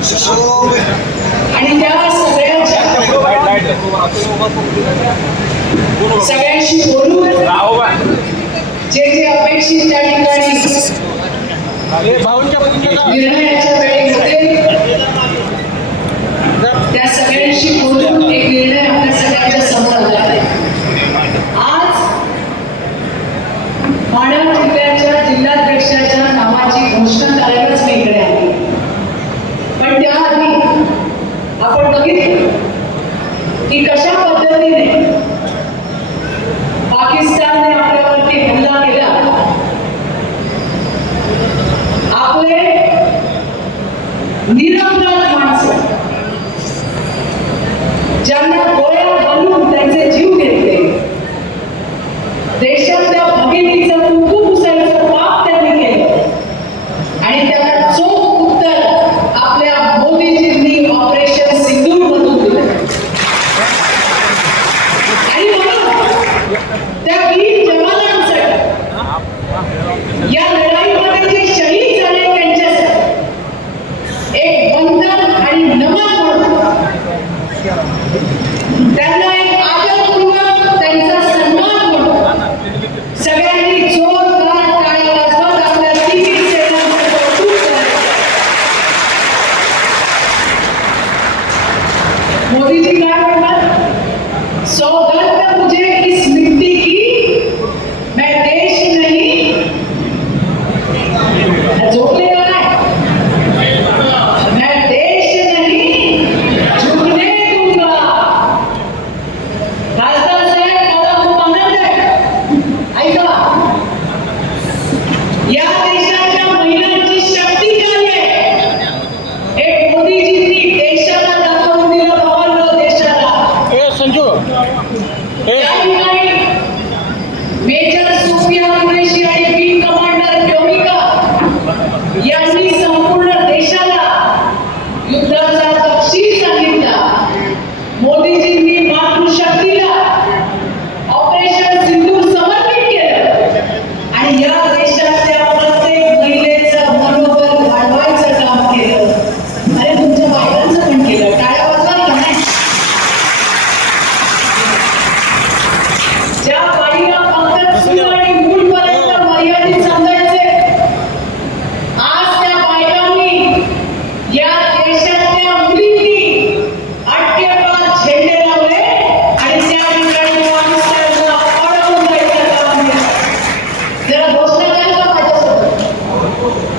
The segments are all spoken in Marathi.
आणि त्या सगळ्यांच्या सगळ्यांशी बोलून जे जे अपेक्षित त्या ठिकाणी निर्णयाच्या सगळ्यांशी बोलून निर्णय आज जिल्हाध्यक्षाच्या नावाची घोषणा करायलाच मी इकडे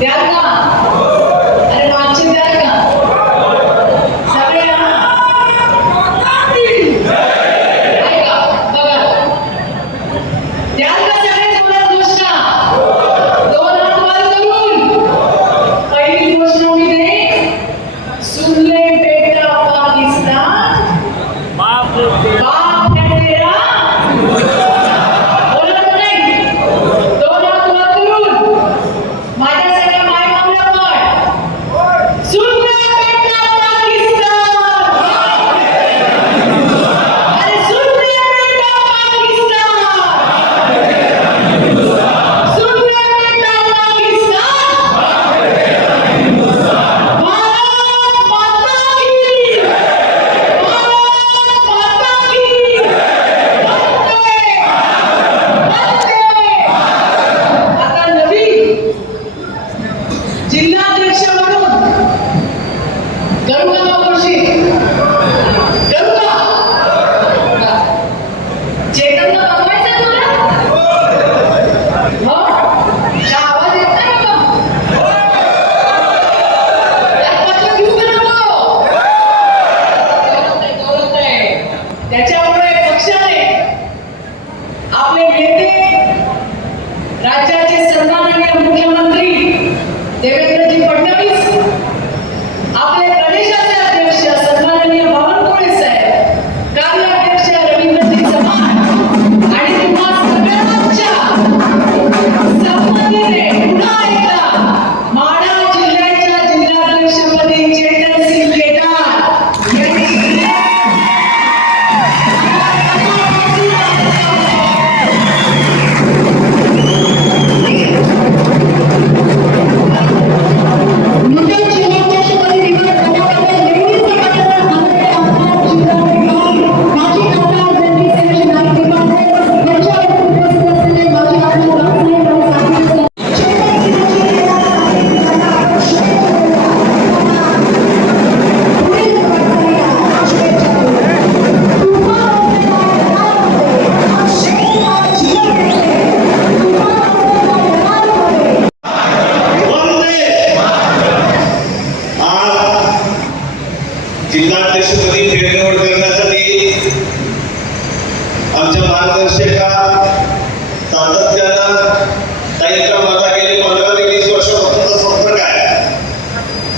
De alguna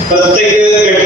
प्रत्येक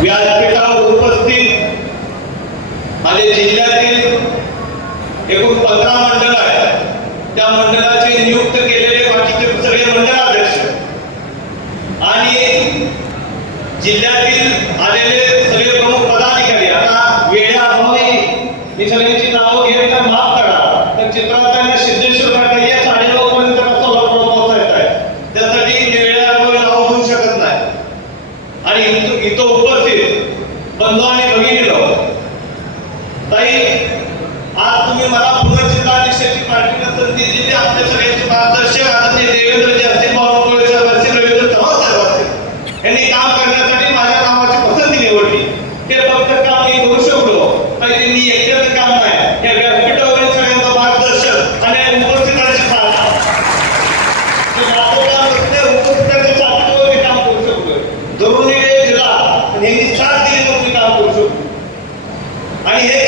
व्यासपीठावर उपस्थित आणि जिल्ह्यातील एकूण पंधरा मंडळ आहे त्या मंडळाचे नियुक्त केलेले बाकीचे सगळे मंडळ अध्यक्ष. आणि जिल्ह्यातील आलेले सगळे प्रमुख पदाधिकारी आता वेळा अभावी ही सगळ्यांची नावं घेत माफ करा तर चित्रांत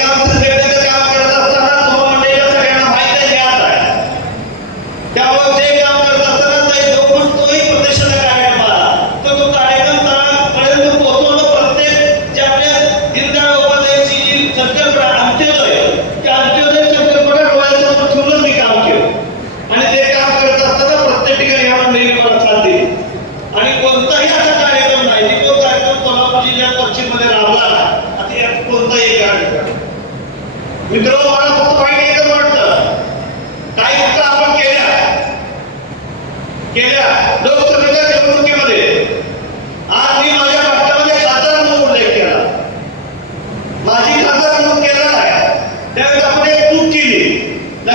day after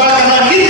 vai lá na vida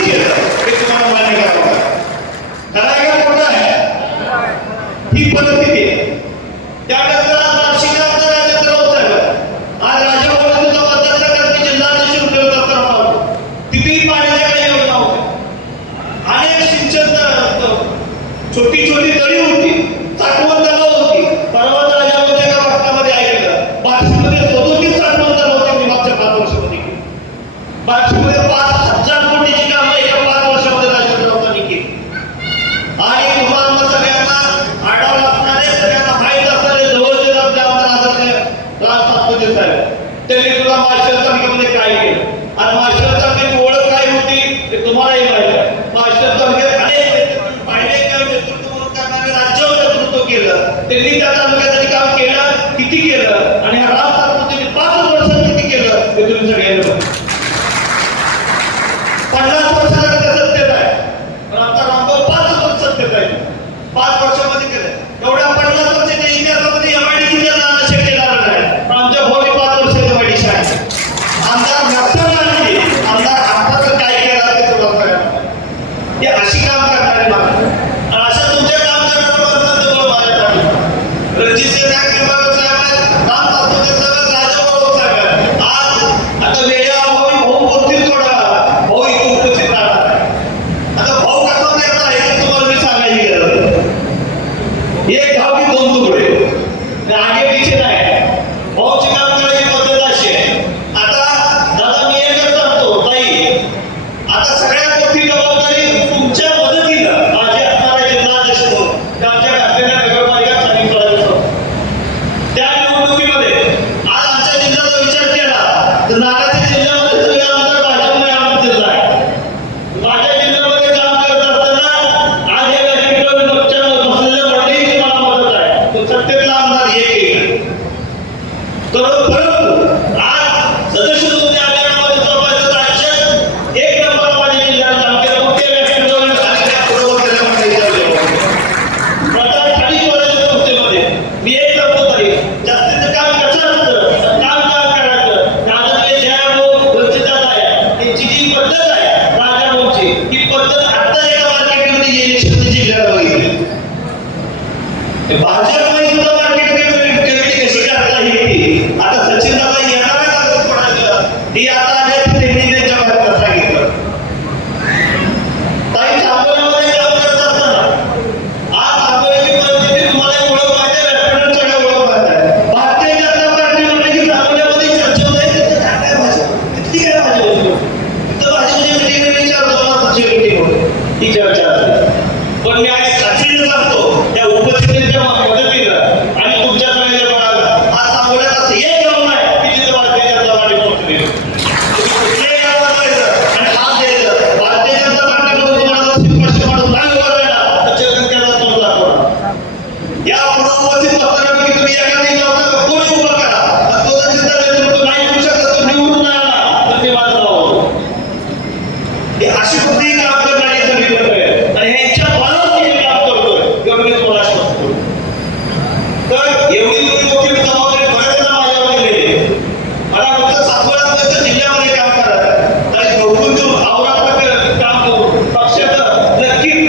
Let's keep